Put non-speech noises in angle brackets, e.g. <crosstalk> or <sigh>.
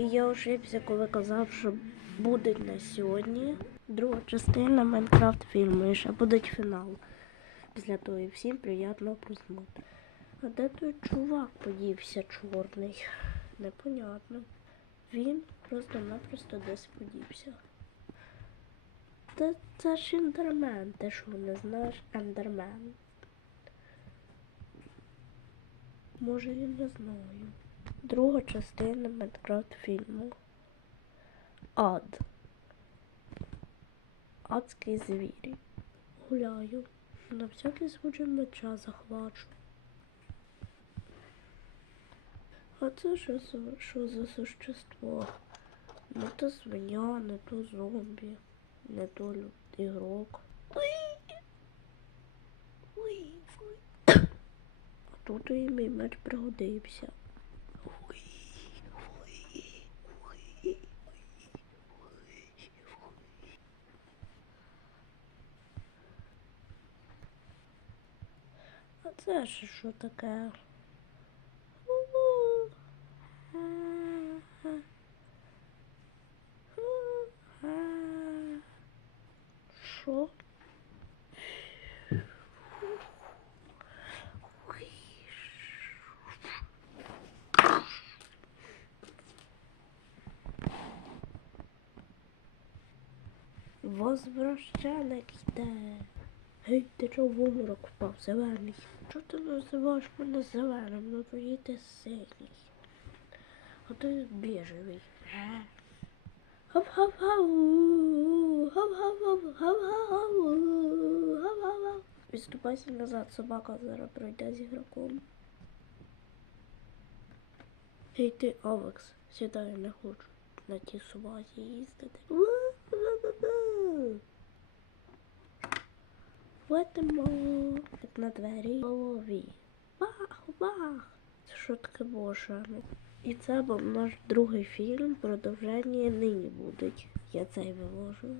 І я ошибся, коли казав, що буде на сьогодні друга частина Майнкрафт фільму і ще буде фінал. Після того і всім приємного просмотру. А де той чувак подівся чорний? Непонятно. Він просто-напросто десь подівся. Та це ж ендермен, ти що не знаєш ендермен? Може я не знаю. Друга частина Майнкрафт фільму. Ад. Адські звірі. Гуляю. На всякий случай меча захвачу. А це що, що за существо? Не то свиня, не то зомбі, не то ігрок. <coughs> А тут і мій меч пригодився. Це ж що таке? Що? Возвращеник йде. Гей, ти чого в обморок впав, зелений? Чого ти називаєш мене зеленим? Ну тоді ти синій. А ти біжевий. Хоп-хоп-хау, хоп-хоп-хау. Відступайся назад, собака зараз пройде з ігроком. Гей ти, Овекс, сідай, не хочу на тій собаці їздити. Летимо, як на двері голові. Бах, бах. Це що таке боже? І це був наш другий фільм. Продовження нині будуть. Я цей виложу.